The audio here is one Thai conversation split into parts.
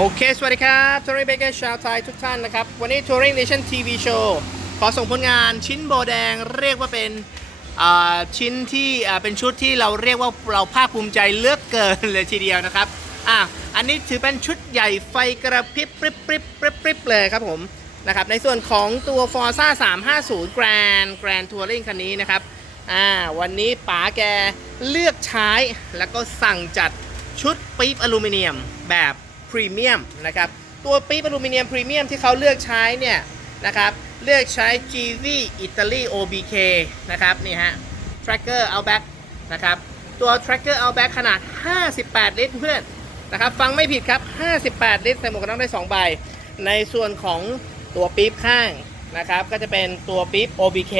โอเค สวัสดีครับทัวริงเบเกอร์ชาวไทยทุกท่านนะครับ วันนี้ทัวริงเนชั่นทีวีโชว์ขอส่งผลงานชิ้นโบแดงเรียกว่าเป็นชิ้นที่เป็นชุดที่เราเรียกว่าเราภาคภูมิใจเลือกเกินเลยทีเดียวนะครับอะอันนี้ถือเป็นชุดใหญ่ไฟกระพริบปริบปริบปริบปริบเลยครับผมนะครับในส่วนของตัว Forza 350 Grand Grand Touring คันนี้นะครับอ่าวันนี้ป๋าแกเลือกใช้แล้วก็สั่งจัดชุดปี๊บอลูมิเนียมแบบ พรีเมียมนะครับตัวปี๊บอลูมิเนียมพรีเมียมที่เขาเลือกใช้เนี่ยนะครับเลือกใช้ GV Italy OBK นะครับนี่ฮะ Tracker Outback นะครับตัว Tracker Outback ขนาด 58 ลิตรเพื่อนนะครับฟังไม่ผิดครับ 58 ลิตรใส่หมวกกันน็อกได้ 2 ใบ ในส่วนของตัวปี๊บข้างนะครับก็จะเป็นตัวปี๊บ OBK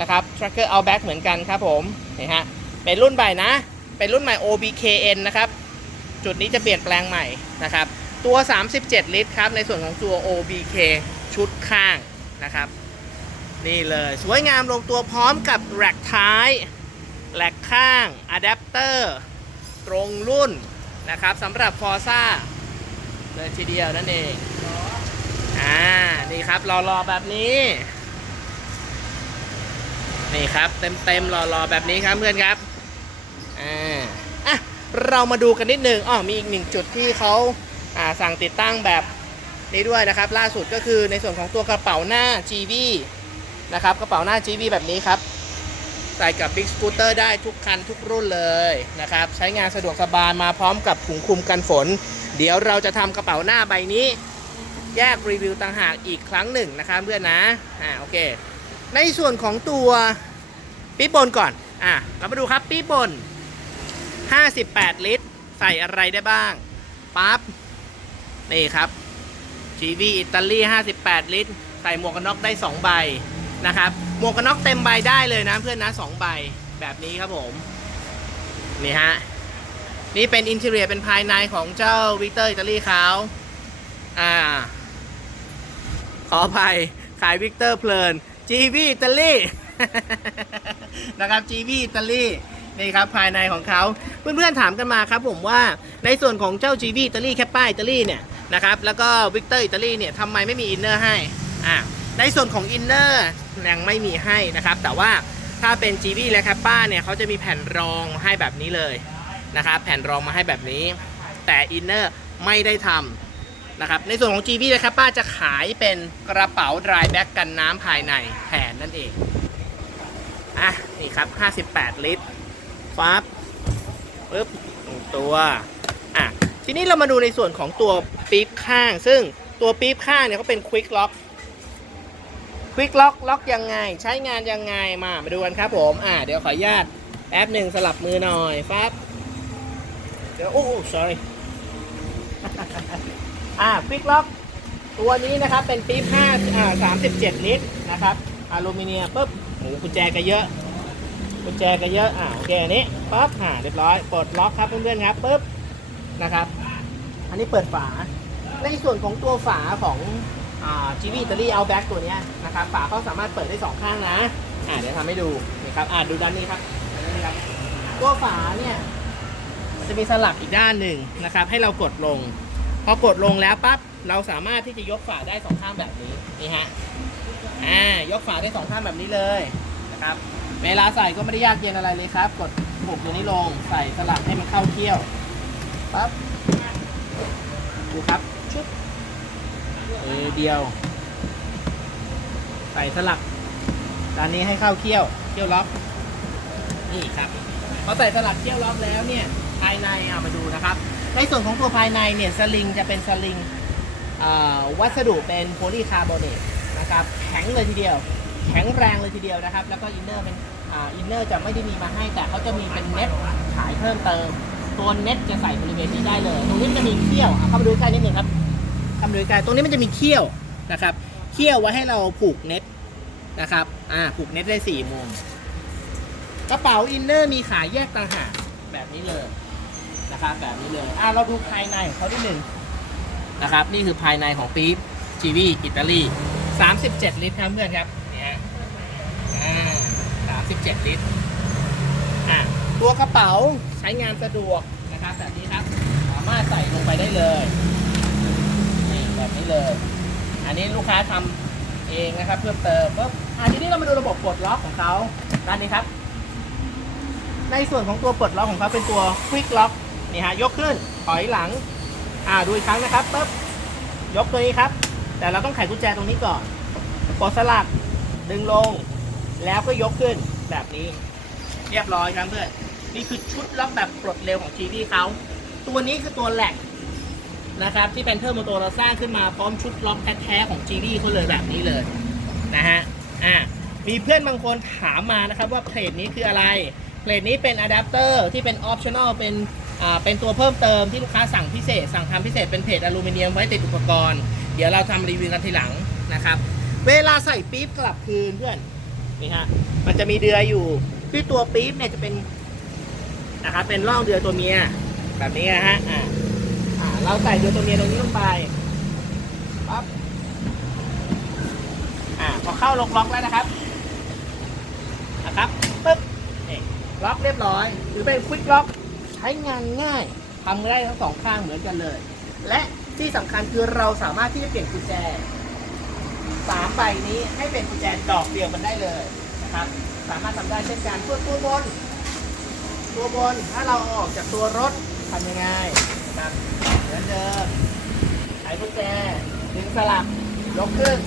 นะครับ Tracker Outback เหมือนกันครับผมนี่ฮะเป็นรุ่นใหม่นะ เป็นรุ่นใหม่ OBKN นะครับ จุดนี้จะเปลี่ยนแปลงใหม่นะครับ ตัว 37 ลิตรครับ ในส่วนของตัว OBK ชุดข้างนะครับ นี่เลยสวยงามลงตัวพร้อมกับแร็กท้าย แร็กข้างอะแดปเตอร์ตรงรุ่นนะครับสำหรับ Forza เลยทีเดียวนั่นเองอ่านี่ครับรอรอๆแบบนี้ นี่ครับเต็มเต็มๆรอรอๆแบบนี้ครับเพื่อนครับอ่า เรามาดูกันนิดนึงอ๋อมีอีกหนึ่งจุดที่เขาาสั่งติดตั้งแบบนี้ด้วยนะครับ ล่าสุดก็คือในส่วนของตัวกระเป๋าหน้า GV นะครับกระเป๋าหน้า GV แบบนี้ครับ ใส่กับ Big Scooter ได้ทุกคันทุกรุ่นเลยนะครับ ใช้งานสะดวกสบายมาพร้อมกับถุงคลุมกันฝน เดี๋ยวเราจะทำกระเป๋าหน้าใบนี้ แยกรีวิวต่างหากอีกครั้งหนึ่งนะครับเพื่อนนะอ่าโอเค ในส่วนของตัวปีบนก่อนอะเรามาดูครับปีบน 58 ลิตร ใส่อะไรได้บ้าง ปั๊บ นี่ครับ GV อิตาลี58 ลิตร ใส่หมวกกันน็อกได้ 2 ใบนะครับ หมวกกันน็อกเต็มใบได้เลยนะเพื่อนนะ 2 ใบแบบนี้ครับผม นี่ฮะ นี่เป็นอินเทเรียเป็นภายในของเจ้าวิเตอร์อิตาลีเขาอ่า ขออภัย ขายวิกเตอร์เพลิน GV อิตาลีนะครับ GV อิตาลี นี่ครับภายในของเขาเพื่อนๆถามกันมาครับผมว่าในส่วนของเจ้า GV อิตาลีแคปป้าอิตาลีเนี่ยนะครับแล้วก็วิกเตอร์อิตาลีเนี่ยทำไมไม่มีอินเนอร์ให้อ่าในส่วนของอินเนอร์ยังไม่มีให้นะครับแต่ว่าถ้าเป็น GV และแคปป้าเนี่ยเขาจะมีแผ่นรองให้แบบนี้เลยนะครับแผ่นรองมาให้แบบนี้ แต่อินเนอร์ไม่ได้ทำนะครับในส่วนของ GV นะครับป้าจะขายเป็นกระเป๋า dry bag กันน้ำภายในแทนนั่นเองอะนี่ครับ 58 ลิตร ฟับปึ๊บหนึ่งตัวอะทีนี้เรามาดูในส่วนของตัวปี๊บข้าง ซึ่งตัวปี๊บข้างเนี่ยเขาเป็น quick lock quick lock ล็อกยังไง ใช้งานยังไงมามาดูกันครับผม อะเดี๋ยวขออนุญาตแป๊บหนึ่งสลับมือหน่อยฟับเดี๋ยวโอ้ sorry อ่าควิกล็อกตัวนี้นะครับเป็นปี๊บ5อ่า37ลิตรนะครับอลูมิเนียมปุ๊บโอ้กุญแจก็เยอะ กุญแจก็เยอะอ่าโอเคอันนี้ปั๊บอ่าเรียบร้อยปลดล็อกครับเพื่อนๆครับปุ๊บนะครับ อันนี้เปิดฝาในส่วนของตัวฝาของจีวีอิตาลีเอาแบ็กตัวนี้นะครับ ฝาเขาสามารถเปิดได้สองข้างนะอ่าเดี๋ยวทำให้ดูนี่ครับอ่าดูด้านนี้ครับนนี้ครับ ตัวฝาเนี่ยมันจะมีสลักอีกด้านหนึ่งนะครับ ให้เรากดลง พอกดลงแล้วปั๊บเราสามารถที่จะยกฝาได้สองข้างแบบนี้นี่ฮะอ่ายกฝาได้สองข้างแบบนี้เลยนะครับ เวลาใส่ก็ไม่ได้ยากเย็นอะไรเลยครับ กดปุ่มตัวนี้ลงใส่สลักให้มันเข้าเที่ยวปั๊บดูครับชุบเออเดียว ใส่สลักด้านนี้ให้เข้าเที่ยวเที่ยวล็อกนี่ครับพอใส่สลักเที่ยวล็อกแล้วเนี่ยภายในเอามาดูนะครับ ในส่วนของตัวภายในเนี่ยสลิงจะเป็นสลิงวัสดุเป็นโพลีคาร์บอเนตนะครับแข็งเลยทีเดียว แข็งแรงเลยทีเดียวนะครับ แล้วก็อินเนอร์เป็นอ่าอินเนอร์จะไม่ได้มีมาให้ แต่เขาจะมีเป็นเน็ตขายเพิ่มเติม ตัวเน็ตจะใส่บริเวณนี้ได้เลย ตรงนี้จะมีเขี้ยวอะเข้ามาดูใกล้นิดหนึ่งครับเข้ามาดูใกล้ตรงนี้มันจะมีเขี้ยวนะครับเขี้ยวไว้ให้เราผูกเน็ตนะครับอ่าผูกเน็ตได้สี่มุมกระเป๋าอินเนอร์มีขายแยกต่างหากแบบนี้เลยนะครับแบบนี้เลยอะเราดูภายในของเขานิดหนึ่งนะครับ นี่คือภายในของปี๊บจีวีอิตาลี37 ลิตรครับเพื่อนครับ 37 ลิตรอะตัวกระเป๋าใช้งานสะดวกนะครับแบบนี้ครับ สามารถใส่ลงไปได้เลยเลย อันนี้ลูกค้าทำเองนะครับ เพิ่มเติมปุ๊บอะทีนี้เรามาดูระบบปลดล็อกของเขาด้านนี้ครับ ในส่วนของตัวปลดล็อกของเขาเป็นตัว Quick Lock นี่ฮะยกขึ้นถอยหลัง อ่าดูอีกครั้งนะครับปุ๊บยกตัวนี้ครับ แต่เราต้องไขกุญแจตรงนี้ก่อนกดสลักดึงลงแล้วก็ยกขึ้น แบบนี้ เรียบร้อยครับเพื่อนนี่คือชุดล็อกแบบปลดเร็วของทีวีเขาตัวนี้คือตัวแหลกนะครับที่เป็นเทอร์โมโตเราสร้างขึ้นมาพร้อมชุดล็อกแท้ๆของจีดีเขาเลยแบบนี้เลยนะฮะอ่ามีเพื่อนบางคนถามมานะครับว่าเพลทนี้คืออะไร เพลทนี้เป็นอะแดปเตอร์ที่เป็นออปชั่นอลเป็นอ่าเป็นตัวเพิ่มเติมที่ลูกค้าสั่งพิเศษ สั่งทำพิเศษเป็นเพจอลูมิเนียมไว้ติดอุปกรณ์ เดี๋ยวเราทำรีวิวกันทีหลังนะครับ เวลาใส่ปี๊บกลับคืนเพื่อน นี่ฮะมันจะมีเดือยอยู่ที่ตัวปี๊บเนี่ยจะเป็นนะครับเป็นร่องเดือยตัวเมีย แบบนี้นะฮะอ่าอ่าเราใส่เดือยตัวเมียตรงนี้ลงไปปั๊บอ่าพอเข้าล็อกล็อกแล้วนะครับนะครับปึ๊บนี่ล็อกเรียบร้อย หรือเป็นควิกล็อกใช้งานง่ายทำได้ทั้งสองข้างเหมือนกันเลย และที่สำคัญคือเราสามารถที่จะเปลี่ยนกุญแจ สามใบนี้ให้เป็นกุญแจดอกเดียวกันได้เลยนะครับ สามารถทำได้เช่นกันตัวตัวบน ตัวบนถ้าเราออกจากตัวรถทำยังไงนะครับเหมือนเดิมไขกุญแจดึงสลักยกขึ้น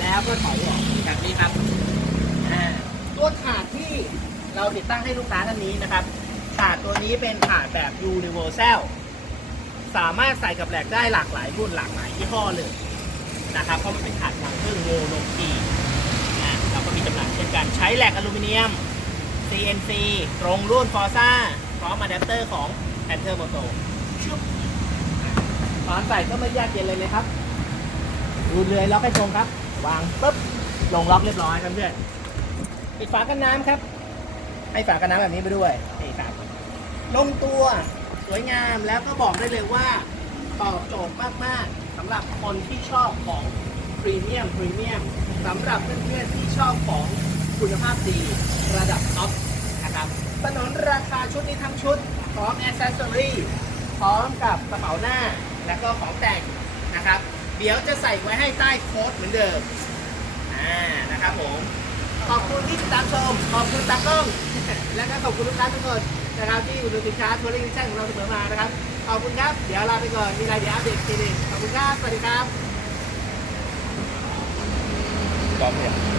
แล้วก็ถอยออกแบบนี้ครับตัวถาดที่เราติดตั้งให้ลูกค้าท่านนี้นะครับถาดตัวนี้เป็นถาดแบบ universal สามารถใส่กับแหลกได้หลากหลายรุ่นหลากหลายยี่ห้อเลย นะครับเพราะมันเป็นถาดหนังพึ่องโมโนคีนะเราก็มีจำหน่ายเช่นกันใช้แหลกอลูมิเนียม CNC ตรงรุ่นฟอร์ซ่าพร้อมอะแดปเตอร์ของ Panther Moto ชุบตอนใส่ก็ไม่ยากเย็นเลยนะครับดูเรือยล็อกให้ตรงครับ วางปุ๊บลงล็อกเรียบร้อยครับเพื่อนปิดฝากันน้ำครับ ให้ฝากันน้ำแบบนี้ไปด้วยนี่ครับลงตัวสวยงามแล้วก็บอกได้เลยว่าตอบโจทย์มากๆำหรับคนที่ชอบของพรีเมียมพรีเมียมสำหรับเพื่อนๆที่ชอบของคุณภาพดีระดับท็อปนะครับสนนราคาชุดนี้ทั้งชุดพร้อมอ c เซสซอรี่พร้อมกับกระเป๋าหน้าและก็ของแต่งนะครับ เดี๋ยวจะใส่ไว้ให้ใต้โค้ดเหมือนเดิมอ่านะครับผมขอบคุณที่ติดตามชม ขอบคุณตากล้อง และก็ขอบคุณลูกค้าทุกคน นะครับที่อุดหนุนสินค้าทัวริงชั่นของเราเสมอมานะครับขอบคุณครับ เดี๋ยวลาไปก่อน มีอะไรเดี๋ยวอัปเดตอีกทีหนึงขอบคุณครับ สวัสดีครับ จอมเนี่ย